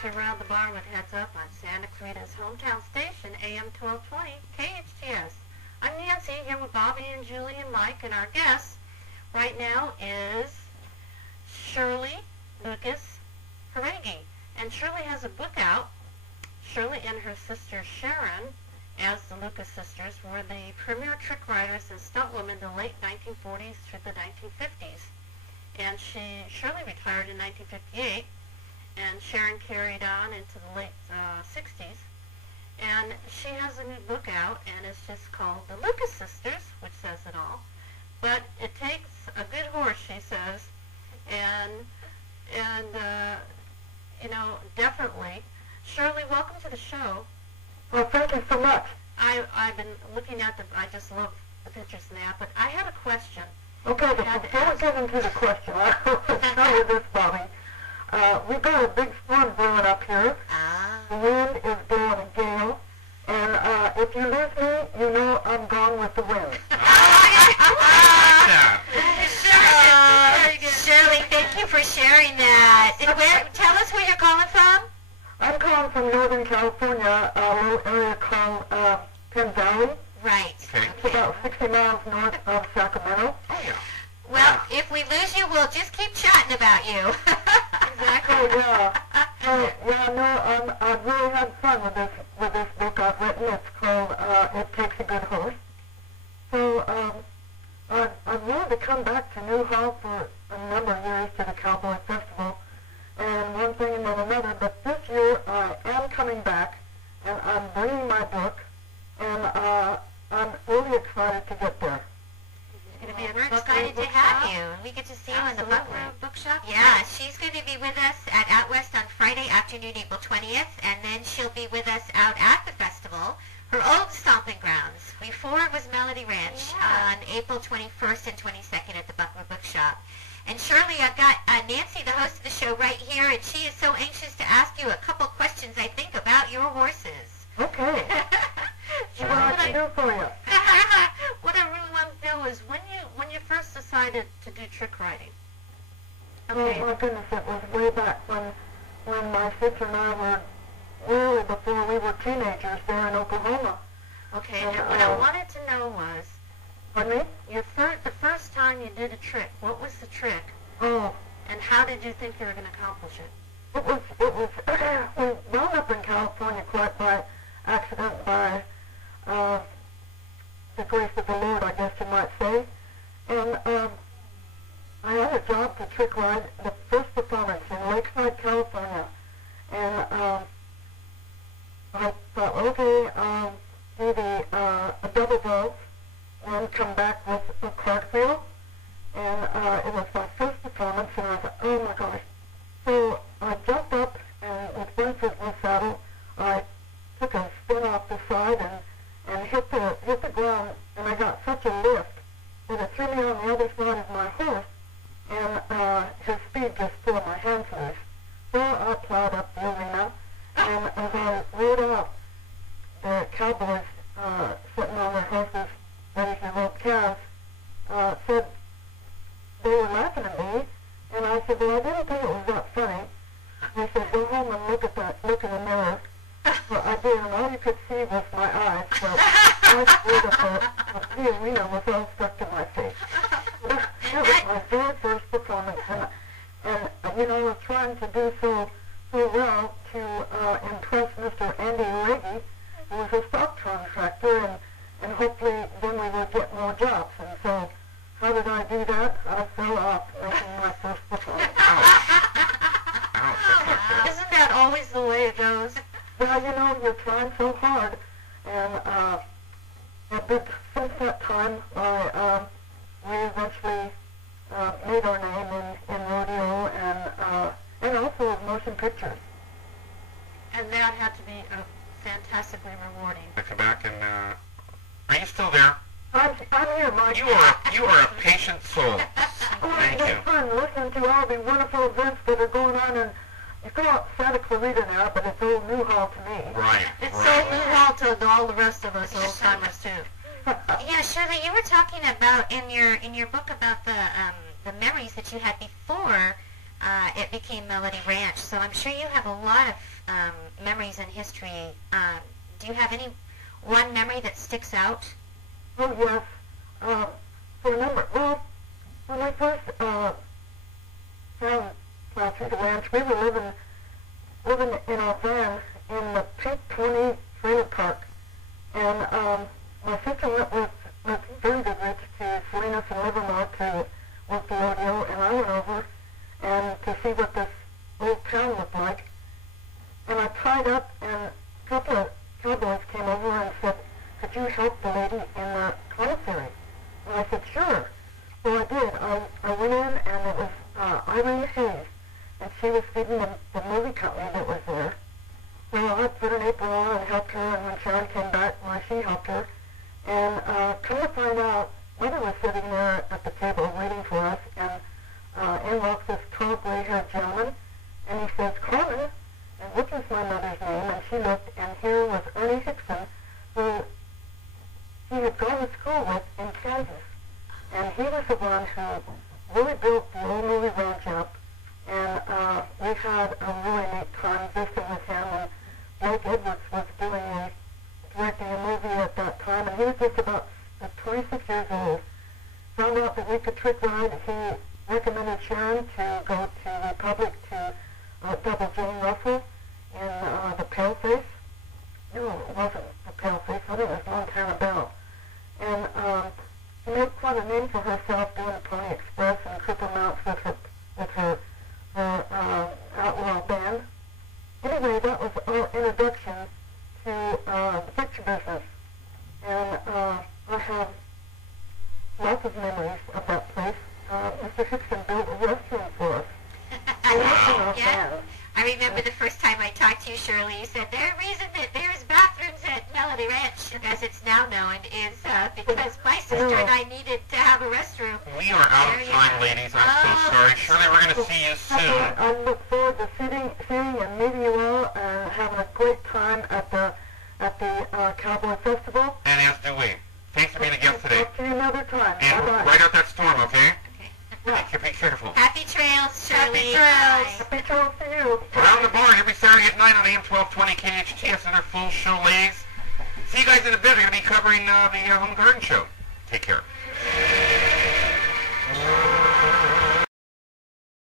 to Around the Bar with Heads Up on Santa Clarita's hometown station, AM 1220, KHTS. I'm Nancy, here with Bobby and Julie and Mike, and our guest right now is Shirley Lucas Jauregui. And Shirley has a book out. Shirley and her sister Sharon, as the Lucas sisters, were the premier trick riders and stunt women in the late 1940s through the 1950s. And Shirley retired in 1958, and Sharon carried on into the late 60s. And she has a new book out, and it's just called The Lucas Sisters, which says it all. But it takes a good horse, she says, and you know, definitely. Shirley, welcome to the show. Well, thank you so much. I've been looking at I just love the pictures and that, but I had a question. Okay, but before we get into the question, I'll tell you this, Bobby. We've got a big storm brewing up here. The wind is blowing a gale, and if you lose me, you know I'm gone with the wind. Shirley, thank you for sharing that. Tell us where you're calling from. I'm calling from Northern California, a little area called Penn Valley. Right. Okay. It's about 60 miles north of Sacramento. Oh, yeah. Well, if we lose you, we'll just keep chatting about you. Exactly. Oh, yeah. No, I've really had fun with this book I've written. It's called It Takes a Good Horse. So I've wanted to come back to Newhall for a number of years to the Cowboy Festival, and one thing and then another, but this year I am coming back, and I'm bringing my book, and I'm really excited to get there. We're excited to have you. We get to see you in the bookshop. Yeah, she's going to be with us at Out West on Friday afternoon, April 20th, and then she'll be with us out at the festival, her old stomping grounds. Before it was Melody Ranch, on April 21st and 22nd at the Buckler Bookshop. And Shirley, I've got Nancy, the host of the show, right here, and she is so anxious to ask you a couple questions, I think, about your horses. Okay. What I can do for you? What I really want to know is when you first decided to do trick riding. Okay. Oh my goodness, it was way back when my sister and I were really before we were teenagers there in Oklahoma. Okay, and what I wanted to know was, pardon me? The first time you did a trick, what was the trick? Oh. And how did you think you were going to accomplish it? It was we wound up in California quite by accident, by the grace of the Lord, I guess you might say. And I had a job to trick ride the first performance in Lakeside, California. And I thought, okay, I'll do a double vault and come back with a cartwheel. And it was my first performance, and I thought, oh my gosh. So I jumped up, and with one foot in the saddle, I took a spin off the side and hit the ground, and I got such a lift that it threw me on the other side of my horse, and his speed just tore my hands loose. So I plowed up the arena, and as I rode out, the cowboys sitting on their horses, ready to rope calves, said they were laughing at me, and I said, well, I didn't think it was that funny. They said, go home and look in the mirror. Well, I did, and all you could see was my eyes, so I stood up the arena was all stuck to my face. That was my very first performance, and you know, I was trying to do so well to impress Mr. Andy Jauregui, who was a stock contractor, and hopefully then we would get more jobs. And so, how did I do that? I fell off making my first performance. Isn't that always the way it goes? Well, you know, you're trying so hard, and but since that time, we eventually made our name in rodeo and also in motion pictures. And that had to be fantastically rewarding. I come back and are you still there? I'm here, Mike. You are a patient soul. Thank you. It's fun listening to all the wonderful events that are going on, and you call it Santa Clarita now, but it's old Newhall to me. Right. It's so Newhall to all the rest of us old timers too. Yeah, Shirley, you were talking about in your book about the memories that you had before it became Melody Ranch. So I'm sure you have a lot of memories and history. Do you have any one memory that sticks out? Oh, yes. For a number, well, when I first found Placid Ranch, we were living in a van in the Pink Pony trailer park. And my sister went with very good rich to Salinas and Livermore to work the rodeo, and I went over and to see what this old town looked like. And I tied up, and a couple of cowboys came over and said, could you help the lady in the commissary? And I said, sure. So I did. I went in, and it was Irene Hayes, and she was feeding the movie company that was there. So I put an apron on and helped her, and when Sharon came back, she helped her. And come to find out, Mother was sitting there at the table waiting for us, and in walks this tall, gray-haired gentleman, and he says, Carmen, and which is my mother's name, and she looked, and here was Ernie Hickson, who he had gone to school with in Kansas. And he was the one who really built the old movie ranch up, and we had a really neat time visiting with him, and Blake Edwards was directing a movie at that time, and he was just about 26 years old. Found out that we could trick ride. He recommended Sharon to go to Republic to double Jane Russell in The Paleface. No, it wasn't The Paleface. I think it was Montana Belle. And she made quite a name for herself doing the Pony Express and Cripple Mounts with her outlaw band. Anyway, that was our introduction to the picture business. And I have lots of memories of that place. Mr. Hickson built a restroom for us. Yeah. I remember the first time I talked to you, Shirley, you said the reason that there's bathrooms at Melody Ranch, as it's now known, is because my sister and I needed to have a restroom. We are out of time, ladies. I'm so sorry. Shirley, we're going to see you soon. I look forward to seeing and meeting you all and having a great time at the Cowboy Festival. And as do we. Thanks for being a guest today. Talk to you another time. And Bye-bye. ride out that storm, okay? Okay. Be careful. Happy trails, Shirley. Happy trails. Happy trails to you. Around the barn every Saturday at 9 on AM 1220 KHTS and our full show, ladies. See you guys in a bit. We're going to be covering the Home Garden Show. Take care.